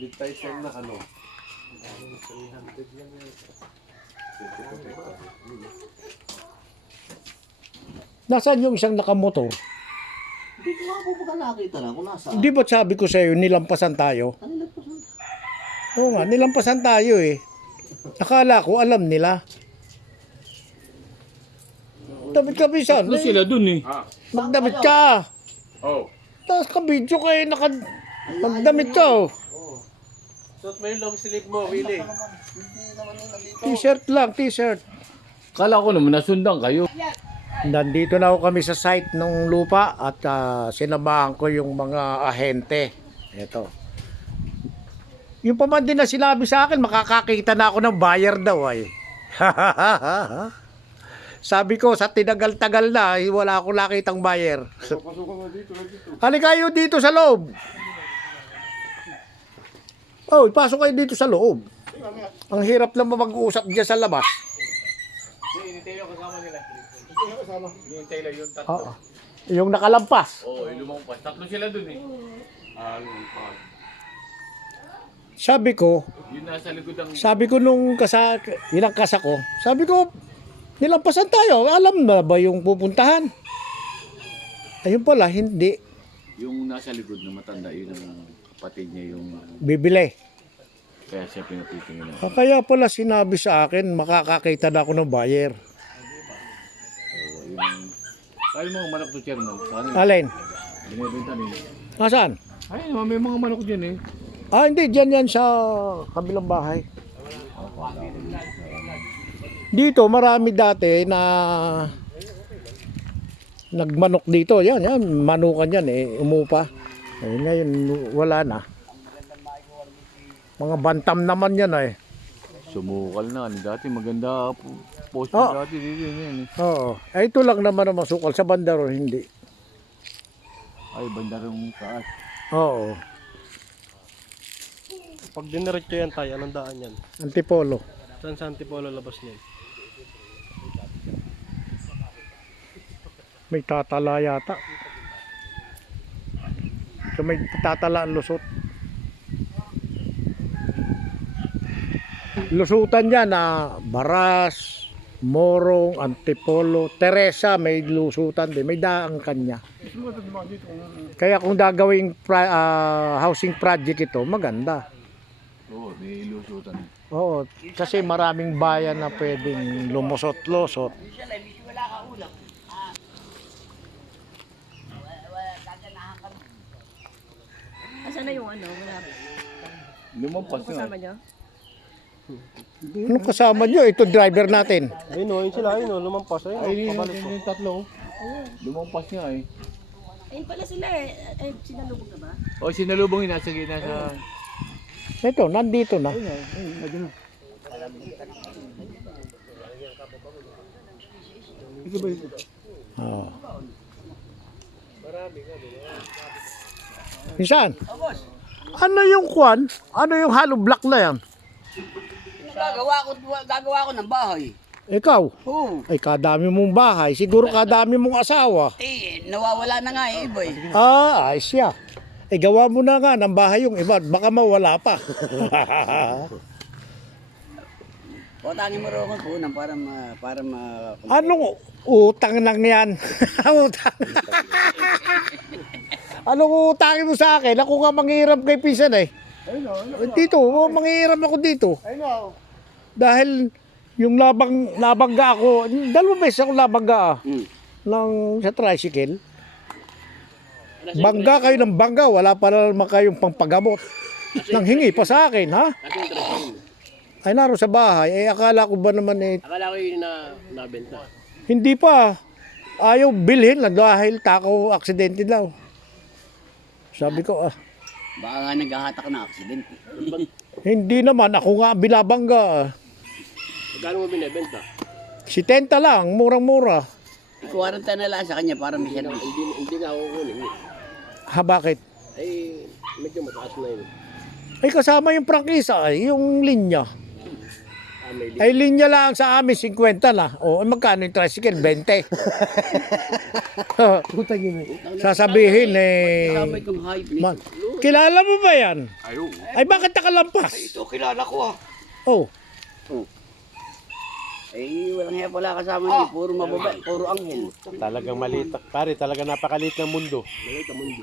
Mid-Tyson na ano. Nasaan yung isang nakamotor? Hindi ko nga po baka nakita na kung nasaan. Di ba sabi ko sa'yo, nilampasan tayo? Ano nagpasan? Oo nga, nilampasan tayo eh. Akala ko, alam nila. Damit ka, Bisan. Ano sila dun eh? Magdamit ka. Oh. Tapos ka-video kayo, magdamit ka. Oh. Suot mo yung long sleeve mo, Willie. Hindi naman yun nandito. T-shirt lang, t-shirt. Kala ko naman nasundan kayo. Nandito na ako kami sa site ng lupa at sinamahan ko yung mga ahente. Ito. Yung pa man din na sinabi sa akin, makakakita na ako ng buyer daw ay. Sabi ko, sa tinagal-tagal na, wala akong nakitang buyer. Halika kayo dito sa loob. Oh, ipasok kayo dito sa loob. Ang hirap lang mag-uusap dyan sa labas. Hinintay yung kasama nila. Hinintay lang yung tatlo. Oo. Yung nakalampas. Oo, lumampas. Tatlo sila dun eh. Lumampas. Sabi ko, Yun nasa likod ang... Sabi ko nung ilang kasa ko, sabi ko, nilampasan tayo. Alam na ba yung pupuntahan? Ayun pala, hindi. Yung nasa likod na matanda, yun ang kapatid niya yung... Bibili. Kaya siya pinapitingin na. Kaya pala sinabi sa akin, makakakita na ako ng buyer. Oo, yung... Kaya yung mga manok to, Chairman. Saan yun? Alin? Binibenta nila. Nasaan? Ay, may mga manok dyan eh. Ah, hindi. Dyan yan sa kabilang bahay. Dito, marami dati na nagmanok dito. Yan, yan. Manukan yan eh. Umupa. Eh, ngayon, wala na. Mga bantam naman yan eh. Sumukal na. Dati maganda post Oh. dati dito yan eh. Oo. Eh, ito lang naman ang masukal. Sa bandaro, hindi. Ay, banda rin taas. Oo. Pag diniretso yan tayo, anong daan yan? Antipolo. Saan sa Antipolo labas niyan? May tatala yata. So may tatala ang lusot. Lusutan niya na Baras, Morong, Antipolo, Teresa may lusutan din. May daang kanya. Kaya kung gagawing housing project ito, maganda. Oo, may ilusutan. Oo, kasi maraming bayan na pwedeng lumusot-lusot. Asan na yung ano? Wala. Lumampas na. Kasama nyo? Anong kasama nyo? Ito driver natin. Ayun o, yun sila, ayun o, lumampas. Ayun Ay, o, pabalik po. yung tatlo. Lumampas niya eh. Ayun pala sila eh. Eh, sinalubog na ba? O, sinalubong yun. Nasa gina sa... Ito, nandito na. Oo. Minsan? Ano yung kwan? Ano yung hollow block na yan? Gagawa ko ng bahay. Ikaw? Oo. Ay, kadami mong bahay. Siguro kadami mong asawa. Eh, nawawala na nga eh, iba eh. Ah, ayos siya. Eh, gawa mo na nga ng bahay yung iba. Baka mawala pa. Utangin mo rin ako po para ma... Anong utang lang yan? Utang. Anong utangin mo sa akin? Ako nga manghiram kay Pisan eh. Dito, manghiram ako dito. Dahil yung labangga ako, 2 beses ako labangga ng sa tricycle. Bangga kayo ng bangga, wala pa naman kayong pangpagamot. Nang hingi pa sa akin, ha? Ay, naroon sa bahay. Eh, akala ko ba naman eh, Akala ko yun na nabenta. hindi pa. Ayaw bilhin lang dahil takaw aksidente daw. Sabi ko, Baka nga naghahatak na aksidente. hindi naman. Ako nga binabangga. Magkano mo binibenta? Si Tenta lang, murang-mura. Ikuwaranta na lang sa kanya para may service. Hindi nga ako kunin. Ha, bakit? Ay, medyo mataas na yun. Ay, kasama yung prangkisa, ay, yung linya. Ay linya lang sa amin 50 na. O magkano yung tricycle? 20. Sasabihin Kasama itong hype ni. man, kilala mo ba yan? Ayaw. Ay bakit nakalampas? Ito, kilala ko ah. Oh, Eh, walang hiya pala kasama niya. Puro mababa, puro anghel. Talagang maliit. Pare, talaga napakaliit ng mundo.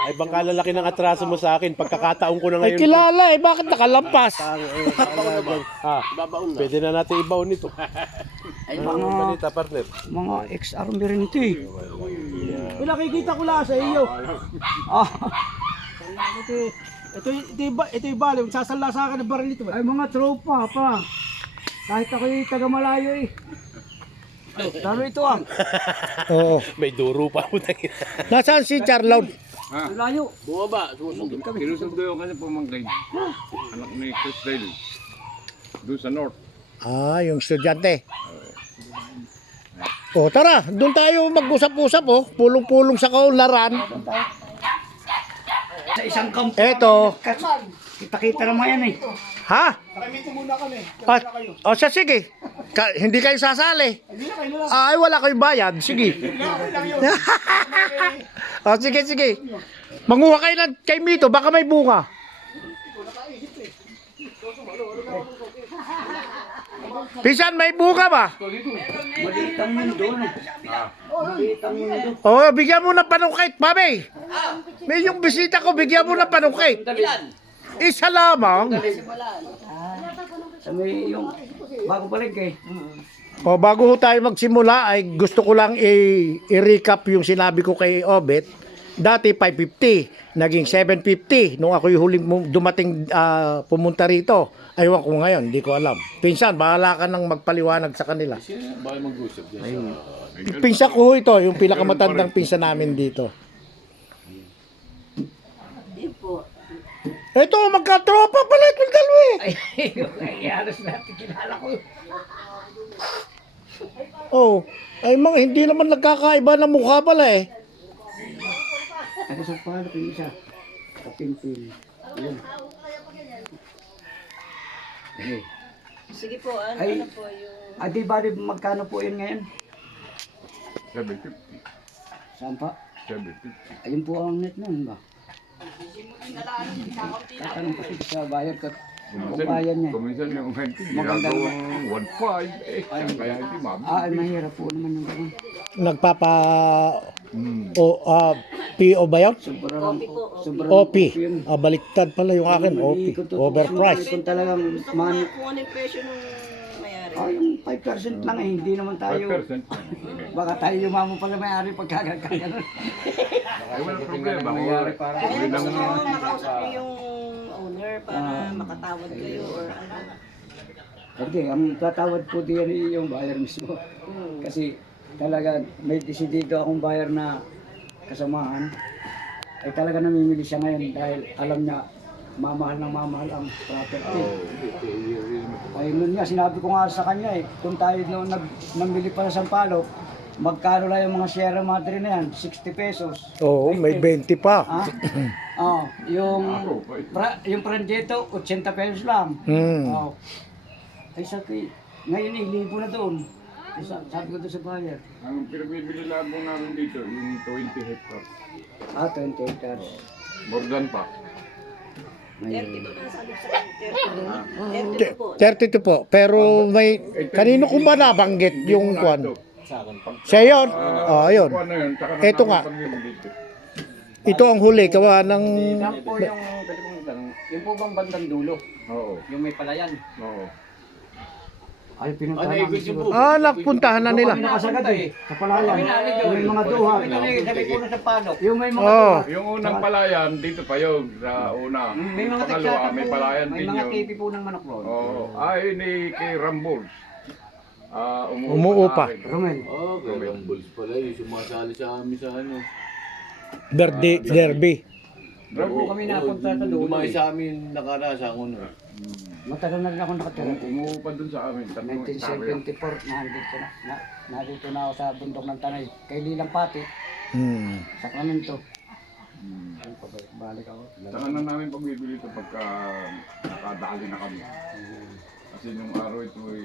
Ay bang kalalaki ng atraso mo sa akin. Pagkakataon ko na ay ngayon. kilala bakit nakalampas? Babaon na. Pwede na natin ibaon nito. Ay, Ano ang mga, balita, partner? mga ex-army rin ito eh. Nakikita ko lang sa iyo. Ah, Ito yung bali, sasala sa akin ng baril ito. Ay mga tropa pa. Kahit ako yung taga malayo eh. lalo ito ah. Oo. May duro pa mo. Nasaan si Charlotte? Layo. Bumaba, sumusunod. Sinusundo yung kanyang pamangkin. Anak ni Chris Dale. Doon sa North. Ah, yung estudyante. O tara, doon tayo mag-usap-usap oh. Pulong-pulong sa kaunlaran. Sa isang kampo. Eto. Kita-kita naman yan eh. Ha? O siya, sige. Hindi kayo sasali. Ay, wala kayong bayad. Sige. O, sige. Manguha kayo ng kay Mito, baka may bunga. Pisan, may bunga ba? Maliit ang mundo no. Maliit ang mundo. O, bigyan mo ng panungkit, mami. May yung bisita ko, bigyan mo ng panungkit. Isa lamang. Sa may yung bago pa rin kay. O bago ho tayo magsimula ay gusto ko lang i-recap yung sinabi ko kay Obet. Dati 550, naging 750 nung ako yung huling dumating pumunta rito. Aywan ko ngayon, hindi ko alam. Pinsan, bahala ka nang magpaliwanag sa kanila. Baka mag-usap dyan sa... Pinsan ko ito, yung pinakamatandang pinsan namin dito. Yun po. Ito, magkatropa pala itong dalawa eh. Ay, halos natin kilala ko. Oh, ay mga hindi naman nagkakaiba ng mukha pala eh. Ano sa pala ko isa? Kapinpin. Yun. Sige po, ano, Ay. ano po yung... Di bali magkano po yun ngayon? 750. Saan pa? 750. Ayun po ang net nun ba? Tatanong kasi sa bayad ka. Kung bayan niya. Kuminsan yung 20, Magandang- ginagawang 1.5. Eh, kaya hindi mabili. Ay mahirap po naman yung ganun. Nagpapa PO ba yun? Sobrang sobrang OP. yun. Baliktad pala yung akin, OP. Overpriced. Kung talagang Gusto ko man, nga kung ano yung presyo nung mayari. yung 5% lang eh, hindi naman tayo. 5%. Baka tayo yumamo pala may-ari pagkagaganon. Ay, wala problema. Kaya Yun gusto ang- ko makausap niyo yung owner para makatawad kayo or ano. Hindi, ang tatawad po diyan yung buyer mismo. Kasi talaga may desidido akong buyer na kasamahan. Ay talaga namimili siya ngayon dahil alam niya mamahal ng mamahal ang property. Ay nun nga, sinabi ko nga sa kanya eh, kung tayo noon namili para sa Sampaloc, magkano lang yung mga Sierra Madre na yan? 60 pesos. Oo, may 20 pa. Ah, yung Pranjetto, 80 pesos lang. Hmm. Ay sabi, ngayon eh, libo na doon. Ay, sabi ko doon sa buyer. Ang pinabibili lang po namin dito, yung 20 hectares. 20 hectares. More than pa. 30 po lang sabi sa akin, 30 po. 32 po. Pero may, kanino ko ba nabanggit yung kwan? Siya yun? Ayun. Kung ano yun, tsaka na Ito namin nga. pagbibili dito. Ito ang huli, kawa ng... Saan po yung, pwede kong tanong, yung po bang bandang dulo? Oo. Yung may palayan? Oo. Ay, pinuntahan namin siguro. Napuntahan na nila. Kami nakasagad eh, sa palayan. Yung may mga duha. Yung may mga Oh. Yung unang palayan, dito pa yun, sa una. May mga Pangalawa, teksaka may po, palayan may din mga yun. TV po ng manok ron. Oo. Ay, ni kay Rambol. Umuupa. sa akin. Romel. Oh, gawang bulls pala yung sumasali sa amin sa ano. Derby. Doon po kami napunta sa dulo. Dumay eh. sa amin nakarasa ko na. Matagal na rin ako nakatira. Umuupa dun sa amin. 1974, nandito na ako sa bundok ng Tanay. Kay Lilang Pati, Sacramento. Ayun, balik ako. Saka na namin pagbibili ito pagka nakadali na kami. Kasi nung araw ito ay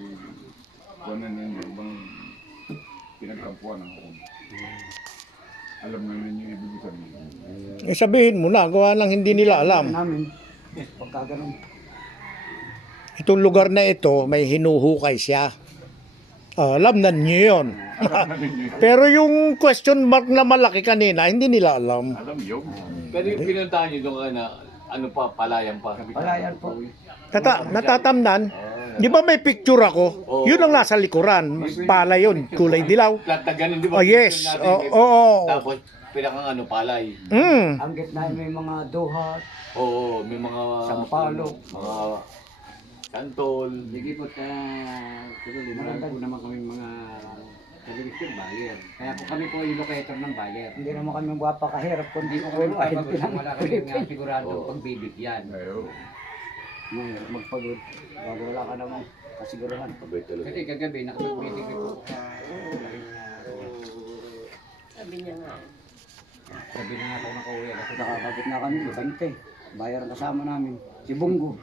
kuwanan ninyo, ibang pinagkampuan ako. Alam nga ninyo ibig sabihin. Eh sabihin mo na, gawa lang hindi nila alam. Namin, pagka ganun. Itong lugar na ito, may hinuhukay siya. Alam na niyo yun. Pero yung question mark na malaki kanina, hindi nila alam. Alam yun. Pero yung pinuntahan nyo doon na, ano pa, palayan pa. Palayan po. Natatamnan, di ba may picture ako? Yun ang nasa likuran. Pala yun, kulay dilaw. Flat na ganun, di ba? Oh yes, Natin, oo. Tapos, pinakang ano, palay. Ang gitna may mga duhat, Oo, may mga... Sampalok. Mga santol. Sige po, tuloy, marami po naman kami mga television buyer. Kaya po kami po yung locator ng buyer. hindi naman kami mapakahirap kundi Hindi po ako kami yung kahit mapapagod, wala kami pinang sigurado pagbibigyan. Ayaw. magpagod. Bago wala ka namang kasigurahan. Kasi kagabi, nakapag-meeting ko po. Sabi niya nga. Sabi na nga ako nakauwi. Nakakabit na kami, bante. Bayar ang kasama namin. Si Bungo.